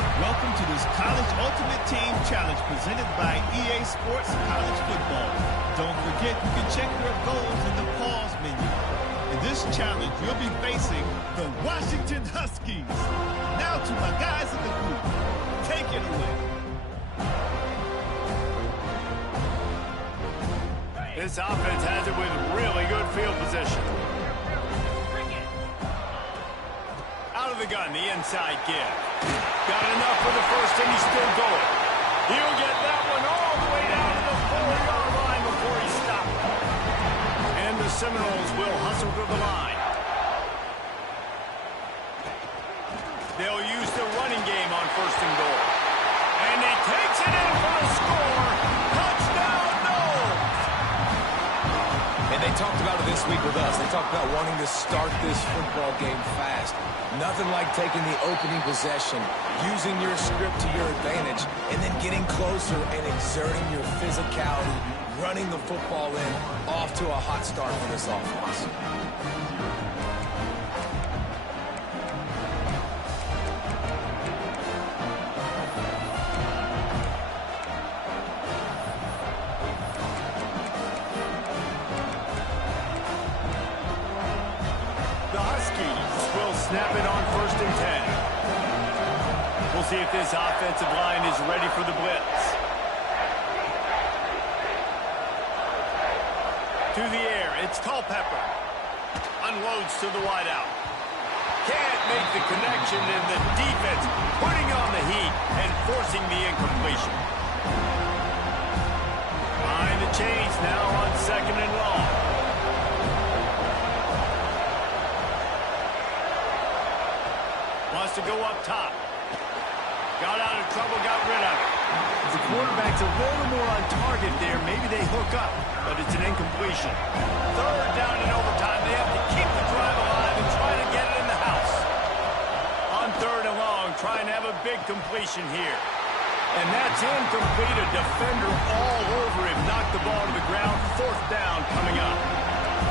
Welcome to this College Ultimate Team Challenge presented by EA Sports College Football. Don't forget you can check your goals in the pause menu. In this challenge, you'll be facing the Washington Huskies. Now to my guys in the group. Take it away. This offense has it with really good field position. Out of the gun, the inside give. Got enough for the first, and he's still going. He'll get that one all the way down to the 4-yard line before he stopped. And the Seminoles will hustle to the line. They'll use the running game on first and goal. And he takes it in for the score. Touchdown, Noles! And they talked about it this week with us. They talked about wanting to start this football game fast. Nothing like taking the opening possession, using your script to your advantage, and then getting closer and exerting your physicality, running the football in, off to a hot start for this offense. Snap it on first and 10. We'll see if this offensive line is ready for the blitz. To the air, it's Culpepper. Unloads to the wideout. Can't make the connection, and the defense putting on the heat and forcing the incompletion. Behind the chains now on second and long. Wants to go up top. Got out of trouble, got rid of it. The quarterback's a little more on target there. Maybe they hook up, but it's an incompletion. Third down in overtime. They have to keep the drive alive and try to get it in the house. On third and long, trying to have a big completion here. And that's incomplete. A defender all over him. Knocked the ball to the ground. Fourth down coming up.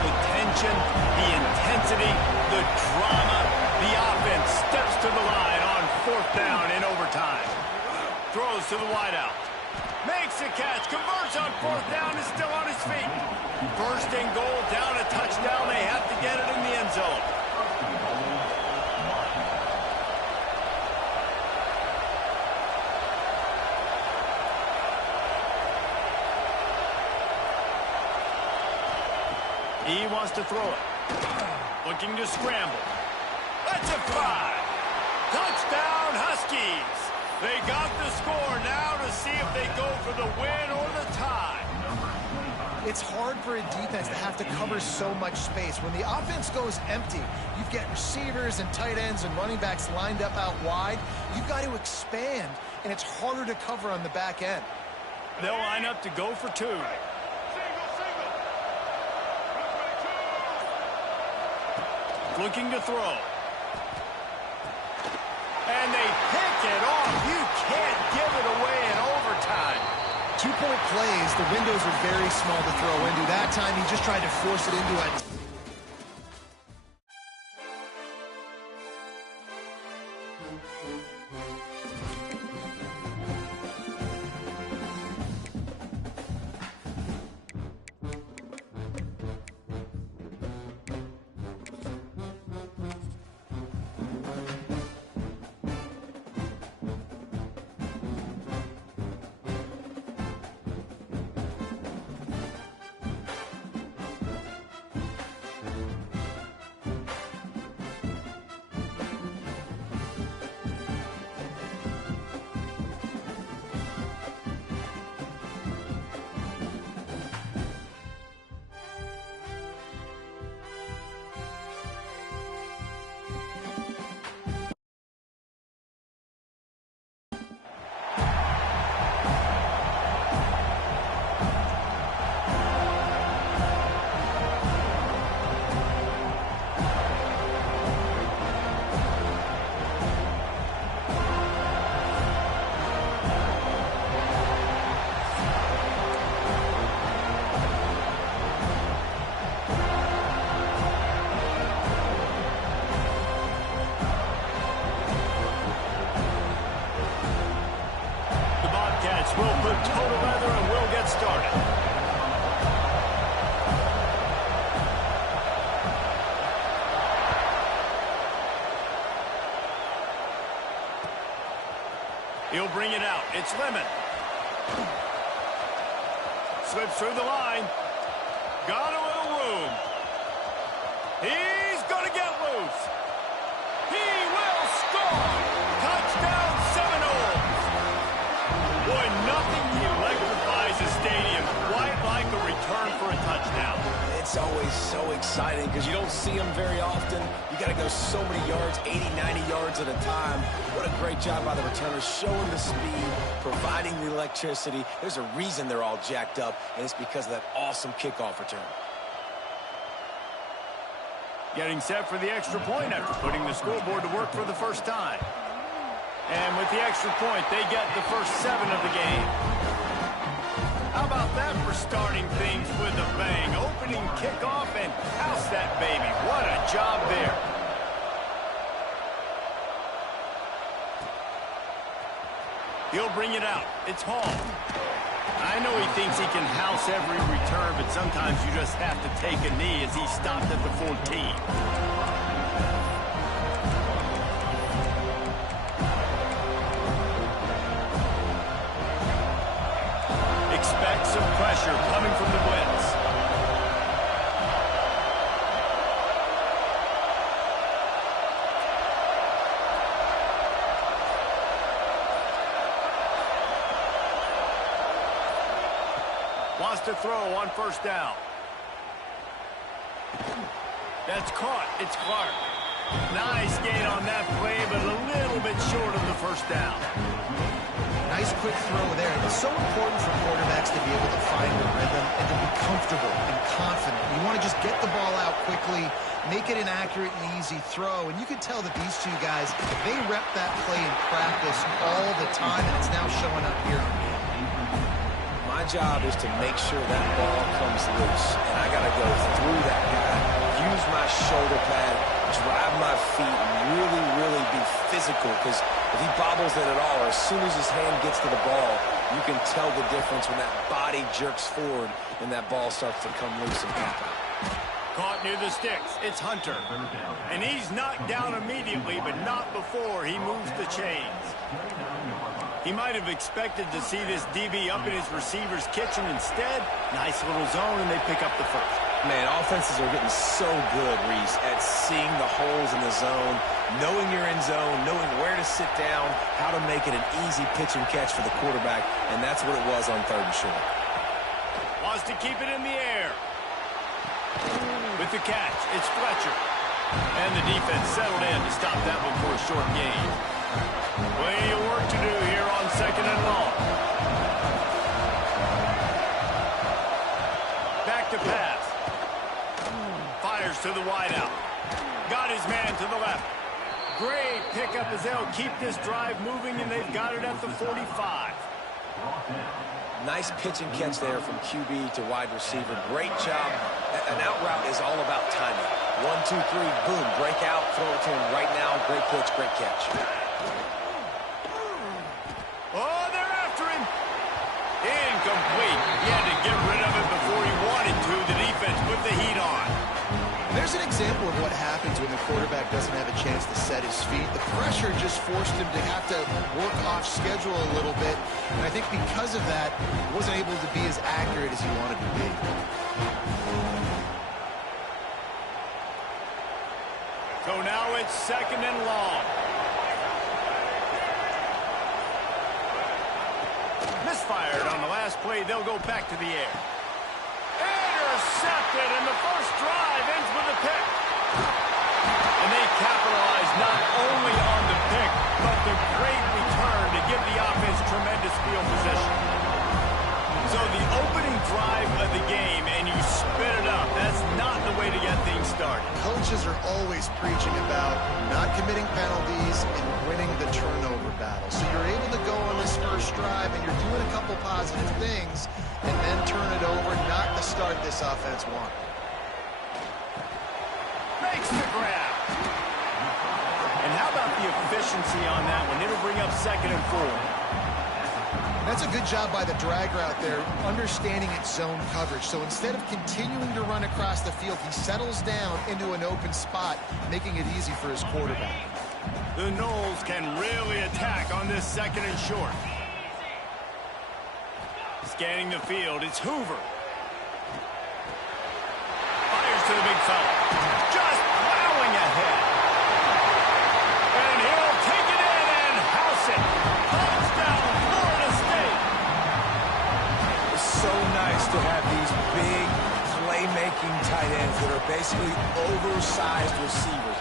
The tension, the intensity, the drama. The offense steps to the line on fourth down in overtime. Throws to the wideout. Makes the catch. Converts on fourth down. Is still on his feet. First and goal, down a touchdown. They have to get it in the end zone. He wants to throw it. Looking to scramble. That's a fly. Touchdown, Huskies. They got the score now to see if they go for the win or the tie. It's hard for a defense to have to cover so much space. When the offense goes empty, you've got receivers and tight ends and running backs lined up out wide. You've got to expand, and it's harder to cover on the back end. They'll line up to go for two. Looking to throw. And they pick it off. You can't give it away in overtime. 2-point plays, the windows are very small to throw into. That time, he just tried to force it into it. sticks will put total leather and we'll get started. He'll bring it out. It's Lemon. Slips through the line. Got a little room. He's going to get loose. He will score. Touchdown, Seminoles. Boy, nothing electrifies a stadium quite like a return for a touchdown. It's always so exciting because you don't see them very often. You got to go so many yards, 80, 90 yards at a time. What a great job by the returners, showing the speed, providing the electricity. There's a reason they're all jacked up, and it's because of that awesome kickoff return. Getting set for the extra point after putting the scoreboard to work for the first time. And with the extra point, they get the first 7 of the game. How about that for starting things with a bang? Opening kickoff and house that baby. What a job there. He'll bring it out. It's Hall. I know he thinks he can house every return, but sometimes you just have to take a knee as he stopped at the 14. Expect some pressure coming from the blitz. Wants to throw on first down. That's caught. It's Clark. Nice gain on that play, but a little bit short of the first down. Nice quick throw there. It's so important for quarterbacks to be able to find a rhythm and to be comfortable and confident. You want to just get the ball out quickly, make it an accurate and easy throw. And you can tell that these two guys, they rep that play in practice all the time, and it's now showing up here. My job is to make sure that ball comes loose, and I got to go through that guy, use my shoulder pad, drive my feet, and really, really be physical, because if he bobbles it at all, or as soon as his hand gets to the ball, you can tell the difference when that body jerks forward and that ball starts to come loose and pop out. Caught near the sticks. It's Hunter. And he's knocked down immediately, but not before he moves the chains. He might have expected to see this DB up in his receiver's kitchen. Instead, nice little zone, and they pick up the first. Man, offenses are getting so good, Reese, at seeing the holes in the zone, knowing you're in zone, knowing where to sit down, how to make it an easy pitch and catch for the quarterback, and that's what it was on 3rd and short. Wants to keep it in the air. With the catch, it's Fletcher. And the defense settled in to stop that one for a short gain. Plenty of work to do here on 2nd and long. Back to pass. Fires to the wideout. Got his man to the left. Great pickup as they'll keep this drive moving, and they've got it at the 45. Nice pitch and catch there from QB to wide receiver. Great job. An out route is all about timing. 1, 2, 3, boom, break out, throw it to him right now. Great pitch, great catch. Oh, they're after him. Incomplete. He had to get rid of it before he wanted to. The defense put the heat on. There's an example of what happens when the quarterback doesn't have a chance to set his feet. The pressure just forced him to have to work off schedule a little bit. And I think because of that, he wasn't able to be as accurate as he wanted to be. So now it's 2nd and long. Misfired on the last play. They'll go back to the air. Intercepted, and the first drive ends with a pick. And they capitalize not only on the pick, but the great return to give the offense tremendous field position. So the opening drive of the game, and you spit it up. That's not the way to get things started. Coaches are always preaching about not committing penalties and winning the turnover battle. So you're able to go on this first drive, and you're doing a couple positive things, and then turn it over, not the start this offense wanted. Makes the grab. And how about the efficiency on that one? It'll bring up 2nd and 4. That's a good job by the drag route there, understanding its zone coverage. So instead of continuing to run across the field, he settles down into an open spot, making it easy for his quarterback. The Noles can really attack on this 2nd and short. Scanning the field, it's Hoover. Fires to the big fella. Just plowing ahead. And he'll take it in and house it. Touchdown, Florida State. It's so nice to have these big playmaking tight ends that are basically oversized receivers.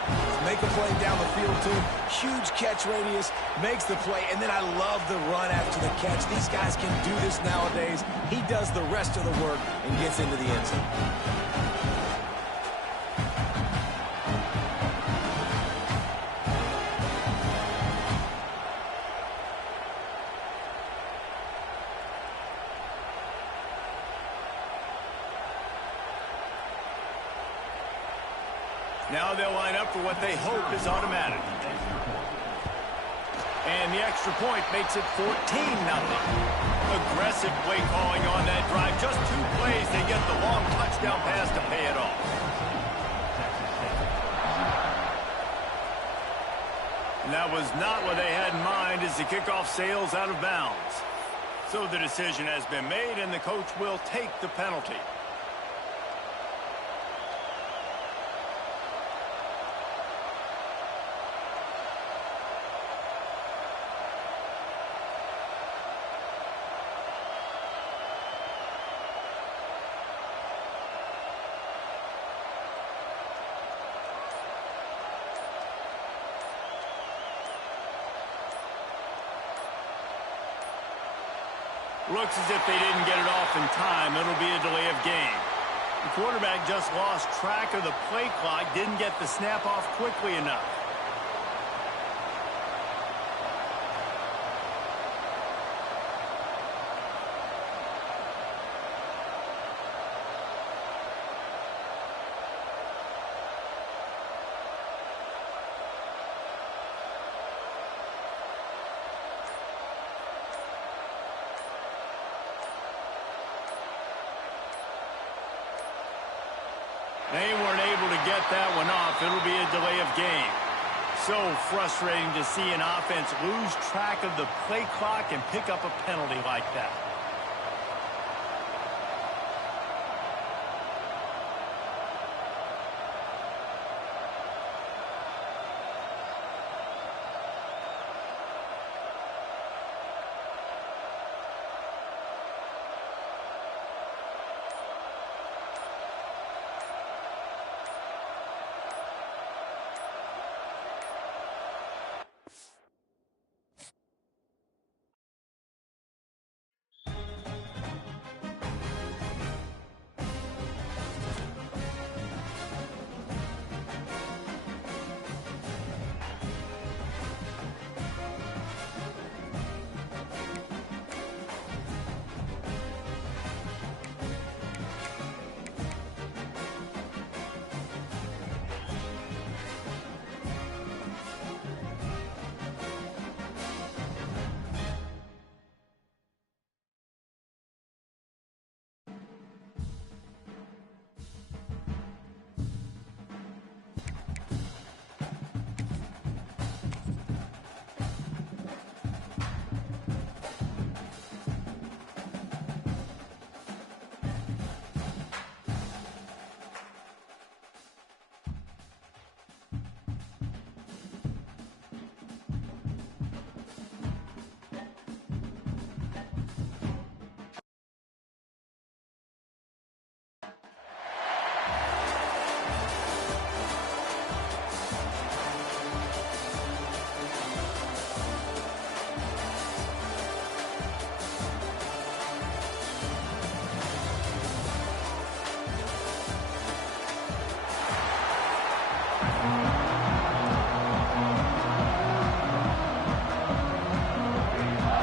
Make a play down the field to him. Huge catch radius, makes the play, and then I love the run after the catch. These guys can do this nowadays. He does the rest of the work and gets into the end zone. Now they'll line up for what they hope is automatic. And the extra point makes it 14-0. Aggressive play calling on that drive. Just 2 plays, they get the long touchdown pass to pay it off. And that was not what they had in mind as the kickoff sails out of bounds. So the decision has been made, and the coach will take the penalty. Looks as if they didn't get it off in time. It'll be a delay of game. The quarterback just lost track of the play clock, didn't get the snap off quickly enough. They weren't able to get that one off. It'll be a delay of game. So frustrating to see an offense lose track of the play clock and pick up a penalty like that.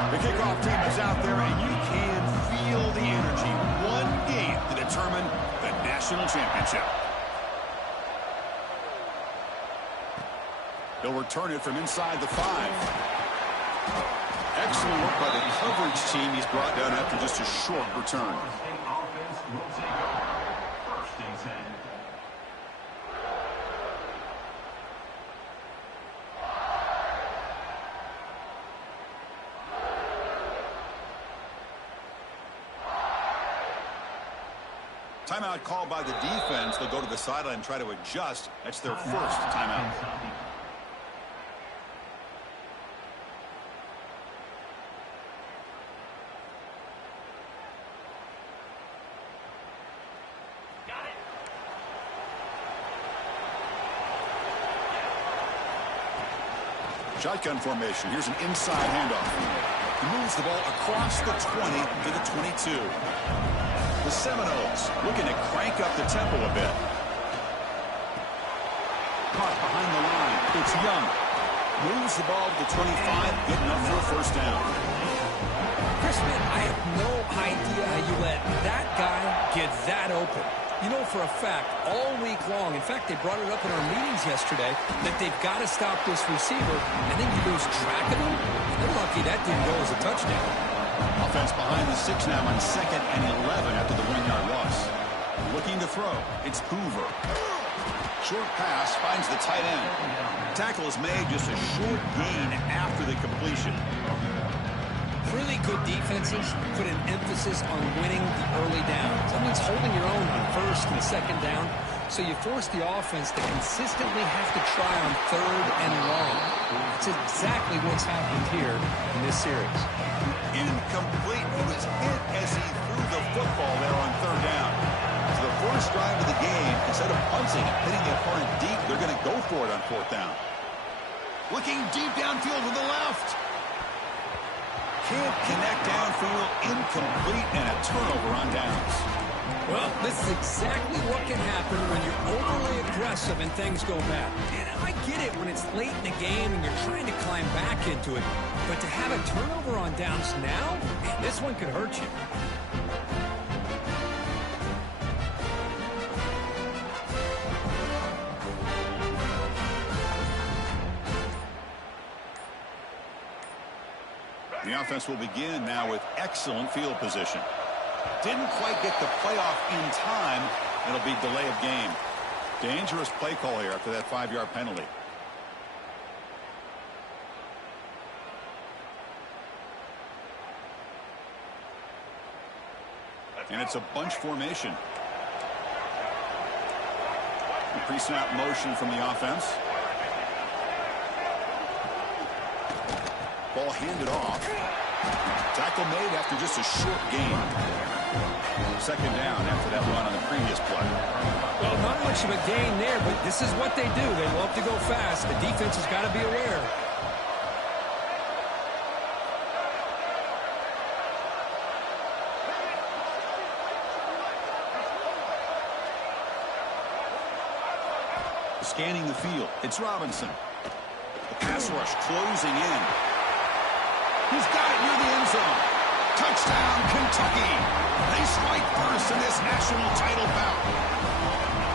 The kickoff team is out there, and you can feel the energy. One game to determine the national championship. They'll return it from inside the 5. Excellent. Excellent work by the coverage team. He's brought down after just a short return. Timeout called by the defense. They'll go to the sideline and try to adjust. That's their first timeout. Shotgun formation. Here's an inside handoff. He moves the ball across the 20 to the 22. The Seminoles looking to crank up the tempo a bit. Caught behind the line. It's Young. Moves the ball to the 25. Good enough for a first down. Chris, man, I have no idea how you let that guy get that open. You know for a fact, all week long, in fact, they brought it up in our meetings yesterday, that they've got to stop this receiver, and then you lose track of him. They're lucky that didn't go as a touchdown. Offense behind the 6 now on 2nd and 11 after the 1-yard loss. Looking to throw. It's Hoover. Short pass finds the tight end. Tackle is made, just a short gain after the completion. Really good defenses put an emphasis on winning the early downs. That means holding your own on 1st and 2nd down. So you force the offense to consistently have to try on 3rd and long. That's exactly what's happened here in this series. Incomplete. He was hit as he threw the football there on 3rd down. So the first drive of the game, instead of punting and hitting the opponent deep, they're going to go for it on 4th down. Looking deep downfield with the left. Can't connect downfield, incomplete, and a turnover on downs. Well, this is exactly what can happen when you're overly aggressive and things go bad. And I get it when it's late in the game and you're trying to climb back into it. But to have a turnover on downs now, man, this one could hurt you. The offense will begin now with excellent field position. Didn't quite get the playoff in time. It'll be delay of game. Dangerous play call here after that 5-yard penalty. And it's a bunch formation. Pre-snap motion from the offense. Ball handed off. Tackle made after just a short gain. 2nd down after that run on the previous play. Well, not much of a gain there, but this is what they do. They love to go fast. The defense has got to be aware. Scanning the field. It's Robinson. The pass rush closing in. He's got it near the end zone. Touchdown, Kentucky. They strike first in this national title bout.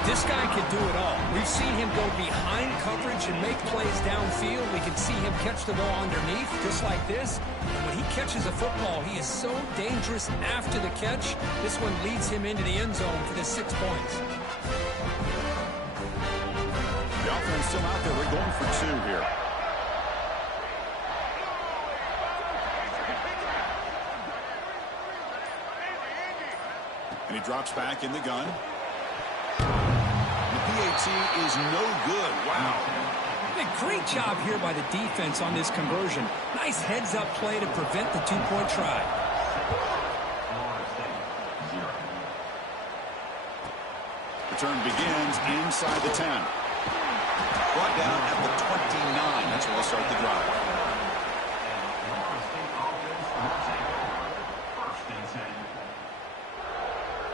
This guy can do it all. We've seen him go behind coverage and make plays downfield. We can see him catch the ball underneath, just like this. And when he catches a football, he is so dangerous after the catch. This one leads him into the end zone for the 6 points. The offense still out there. We're going for 2 here. And he drops back in the gun. The PAT is no good. Wow. A great job here by the defense on this conversion. Nice heads-up play to prevent the 2-point try. Return begins inside the 10. Brought down at the 29. That's where they'll start the drive.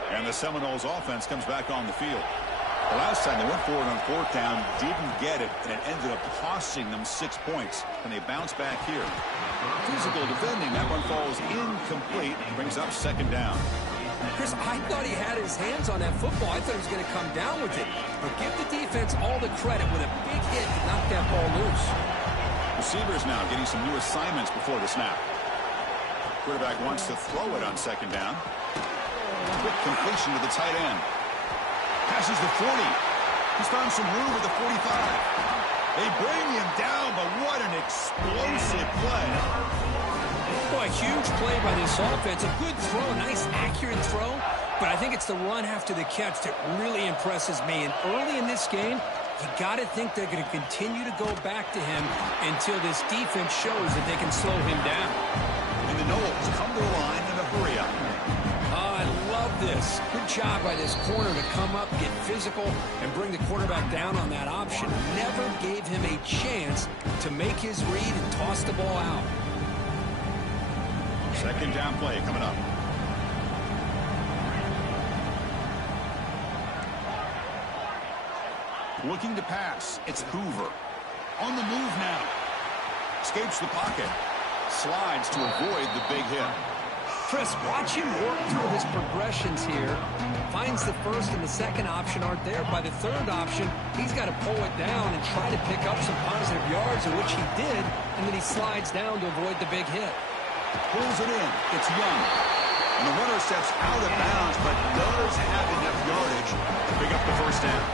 And the Seminoles offense comes back on the field. The last time they went for it on 4th down, didn't get it, and it ended up costing them 6 points. And they bounce back here. Physical defending. That one falls incomplete. Brings up 2nd down. Chris, I thought he had his hands on that football. I thought he was going to come down with it. But give the defense all the credit with a big hit to knock that ball loose. Receivers now getting some new assignments before the snap. Quarterback wants to throw it on second down. Quick completion to the tight end. Passes the 40. He's found some room at the 45. They bring him down, but what an explosive play. Boy, a huge play by this offense. A good throw, a nice accurate throw. But I think it's the run after the catch that really impresses me. And early in this game, you got to think they're going to continue to go back to him until this defense shows that they can slow him down. And the Knowles come to the line in a hurry up. Oh, I love this. Good job by this corner to come up, get physical, and bring the quarterback down on that option. Never gave him a chance to make his read and toss the ball out. Second down play coming up. Looking to pass. It's Hoover. On the move now. Escapes the pocket. Slides to avoid the big hit. Chris, watch him work through his progressions here. Finds the first and the second option aren't there. By the third option, he's got to pull it down and try to pick up some positive yards, of which he did, and then he slides down to avoid the big hit. Pulls it in. It's Young. And the runner steps out of bounds, but does have enough yardage to pick up the first down.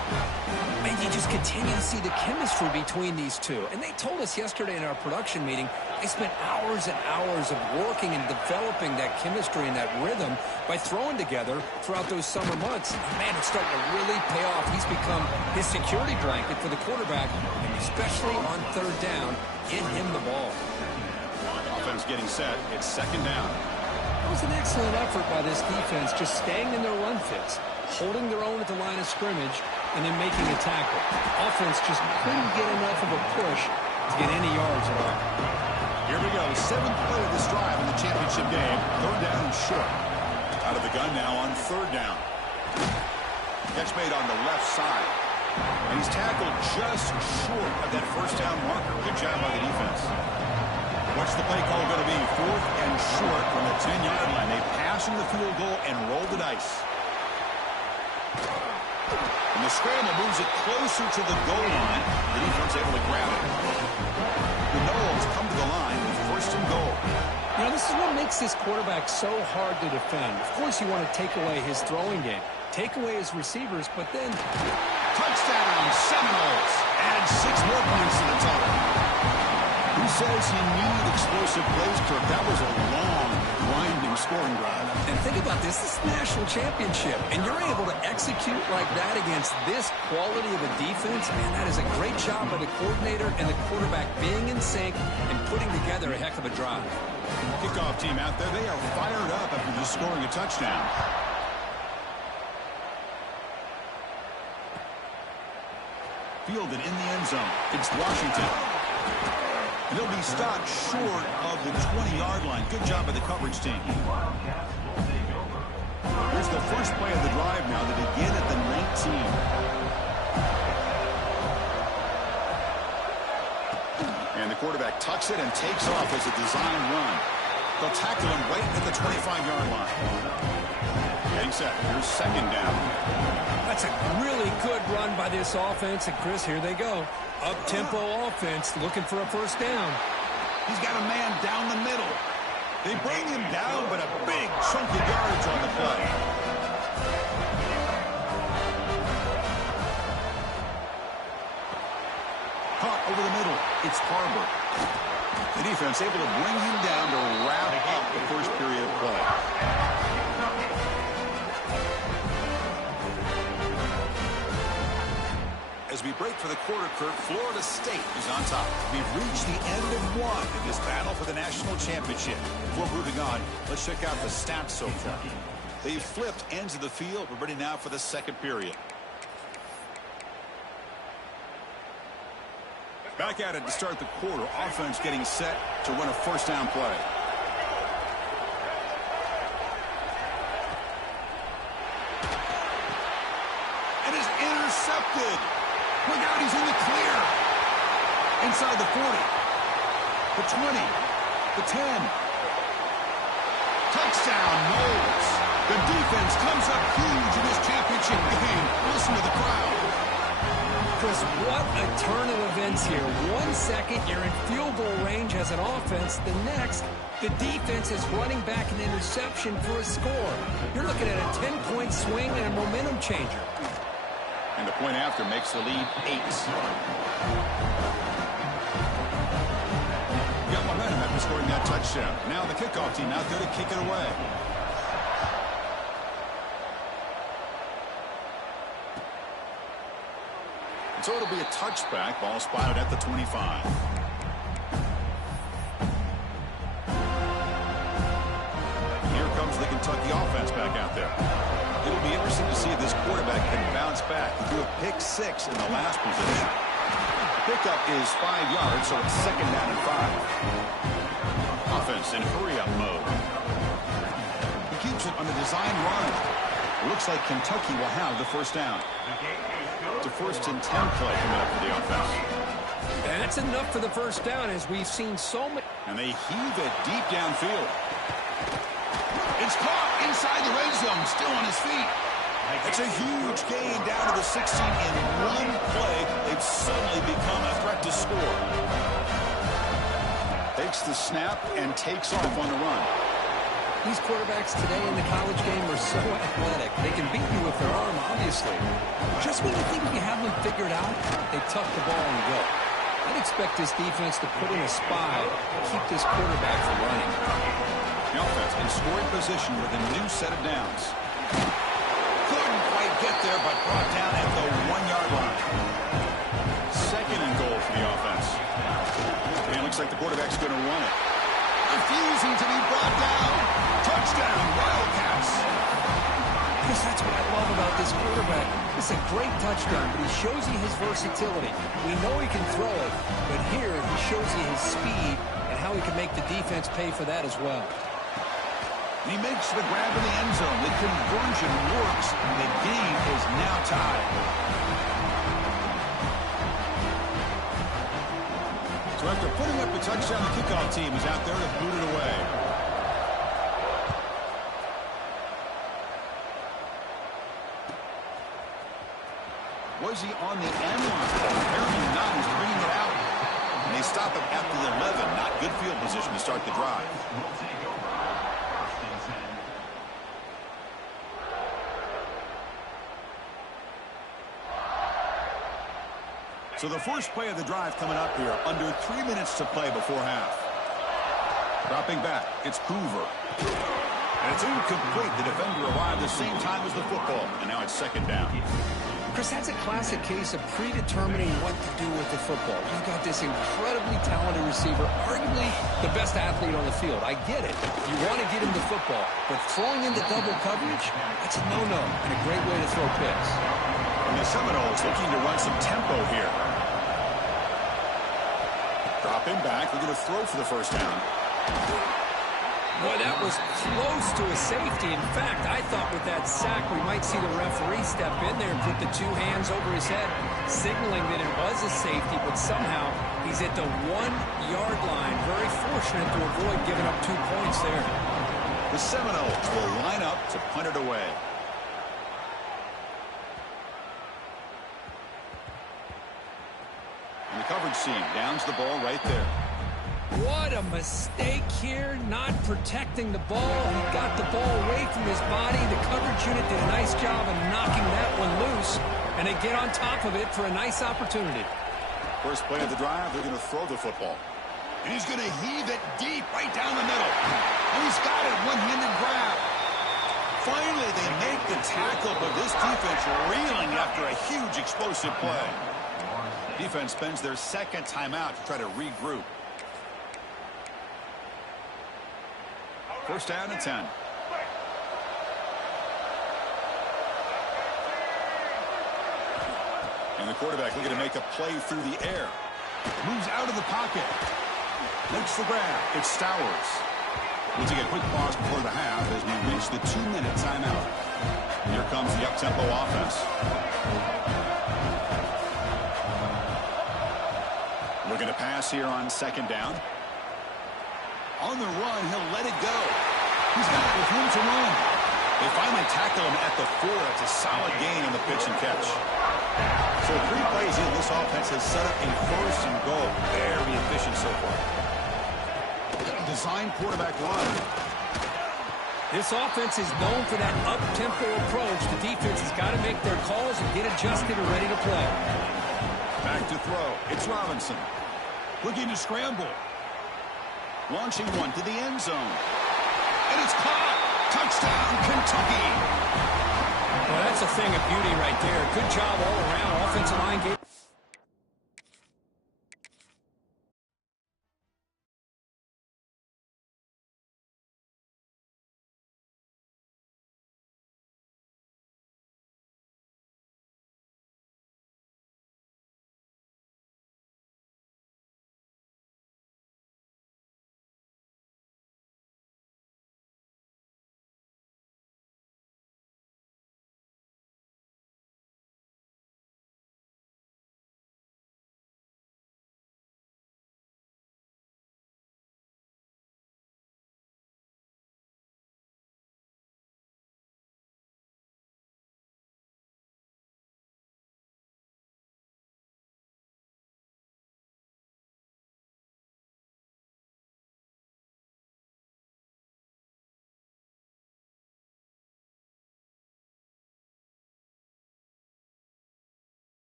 And you just continue to see the chemistry between these two. And they told us yesterday in our production meeting, they spent hours and hours of working and developing that chemistry and that rhythm by throwing together throughout those summer months. And man, it's starting to really pay off. He's become his security blanket for the quarterback, and especially on third down, get him the ball. Offense getting set. It's second down. It was an excellent effort by this defense, just staying in their run fits, holding their own at the line of scrimmage, and then making a tackle. Offense just couldn't get enough of a push to get any yards at all. Here we go. Seventh play of this drive in the championship game. Third down and short. Out of the gun now on third down. Catch made on the left side. And he's tackled just short of that first down marker. Good job by the defense. What's the play call going to be? Fourth and short from the 10-yard line. They pass in the field goal and roll the dice. And the scramble moves it closer to the goal line. The defense able to grab it. The Knowles come to the line with first and goal. You know, this is what makes this quarterback so hard to defend. Of course, you want to take away his throwing game, take away his receivers, but then... Touchdown, Seminoles. Add 6 more points to the total. Who says you need explosive plays, Kirk? That was a long, grinding scoring drive. And think about this. This is the national championship, and you're able to execute like that against this quality of a defense. Man, that is a great job by the coordinator and the quarterback being in sync and putting together a heck of a drive. Kickoff team out there. They are fired up after just scoring a touchdown. Fielded in the end zone. It's Washington. And he'll be stopped short of the 20-yard line. Good job by the coverage team. Here's the first play of the drive now to begin at the 19. And the quarterback tucks it and takes off as a design run. They'll tackle him right at the 25-yard line. Getting set. Here's second down. That's a really good run by this offense. And, Chris, here they go. Up-tempo offense looking for a first down. He's got a man down the middle. They bring him down, but a big chunk of yardage on the play. Caught over the middle. It's Harbor. The defense able to bring him down to wrap up the first period of play. As we break for the quarter, Kirk, Florida State is on top. We've reached the end of one in this battle for the national championship. Before moving on, let's check out the stats so far. They've flipped ends of the field. We're ready now for the second period. Back at it to start the quarter. Offense getting set to run a first down play. And is intercepted. Look out, he's in the clear. Inside the 40. The 20. The 10. Touchdown, Knowles. The defense comes up huge in this championship game. Listen to the crowd. Chris, what a turn of events here. 1 second, you're in field goal range as an offense. The next, the defense is running back an interception for a score. You're looking at a 10-point swing and a momentum changer. And the point after makes the lead 8. Got momentum after scoring that touchdown. Now the kickoff team out there to kick it away. So it'll be a touchback. Ball spotted at the 25. Here comes the Kentucky offense back out there. It'll be interesting to see if this quarterback can bounce back. He threw a pick 6 in the last position. Pickup is 5 yards, so it's 2nd down and 5. Offense in hurry-up mode. He keeps it on the design run. Looks like Kentucky will have the first down. To 1st and 10 play coming up for the offense. That's enough for the first down, as we've seen so many. And they heave it deep downfield. It's caught inside the red zone, still on his feet. It's a huge gain down to the 16 in one play. They've suddenly become a threat to score. Takes the snap and takes off on the run. These quarterbacks today in the college game are so athletic. They can beat you with their arm, obviously. Just when you think you have them figured out, they tuck the ball and go. I'd expect this defense to put in a spy to keep this quarterback from running. The offense in scoring position with a new set of downs. Couldn't quite get there, but brought down at the 1-yard line. 2nd and goal for the offense. And it looks like the quarterback's going to run it. Refusing to be brought down. Touchdown, Wildcats. Because that's what I love about this quarterback. It's a great touchdown, but he shows you his versatility. We know he can throw it, but here he shows you his speed and how he can make the defense pay for that as well. He makes the grab in the end zone. The conversion works, and the game is now tied. So after putting up the touchdown, the kickoff team is out there to boot it away. Was he on the end line? Apparently not. He's bringing it out. And they stop him at the 11. Not good field position to start the drive. So the first play of the drive coming up here, under 3 minutes to play before half. Dropping back, it's Hoover. And it's incomplete. The defender arrived the same time as the football, and now it's 2nd down. Chris, that's a classic case of predetermining what to do with the football. You've got this incredibly talented receiver, arguably the best athlete on the field. I get it. You want to get him the football, but throwing into double coverage, that's a no-no and a great way to throw picks. And the Seminoles looking to run some tempo here. Dropping back, they're going to throw for the first down. Boy, that was close to a safety. In fact, I thought with that sack we might see the referee step in there and put the 2 hands over his head, signaling that it was a safety, but somehow he's at the 1-yard line. Very fortunate to avoid giving up 2 points there. The Seminoles will line up to punt it away. And the coverage team downs the ball right there. What a mistake here, not protecting the ball. He got the ball away from his body. The coverage unit did a nice job of knocking that one loose, and they get on top of it for a nice opportunity. First play of the drive, they're going to throw the football. And he's going to heave it deep right down the middle. And he's got it, one-handed grab. Finally, they make the tackle, but this defense reeling after a huge explosive play. Defense spends their 2nd timeout to try to regroup. First down and 10. And the quarterback looking to make a play through the air. Moves out of the pocket. Makes the grab. It's Stowers. We'll take a quick pause before the half as we reach the 2-minute timeout. Here comes the up-tempo offense. Looking to pass here on 2nd down. On the run, he'll let it go. He's got it with room to run. They finally tackle him at the 4. It's a solid gain on the pitch and catch. So 3 plays in, this offense has set up a first and goal. Very efficient so far. Design quarterback run. This offense is known for that up-tempo approach. The defense has got to make their calls and get adjusted and ready to play. Back to throw. It's Robinson. Looking to scramble. Launching one to the end zone. And it's caught. Touchdown, Kentucky. Well, that's a thing of beauty right there. Good job all around. Offensive line game.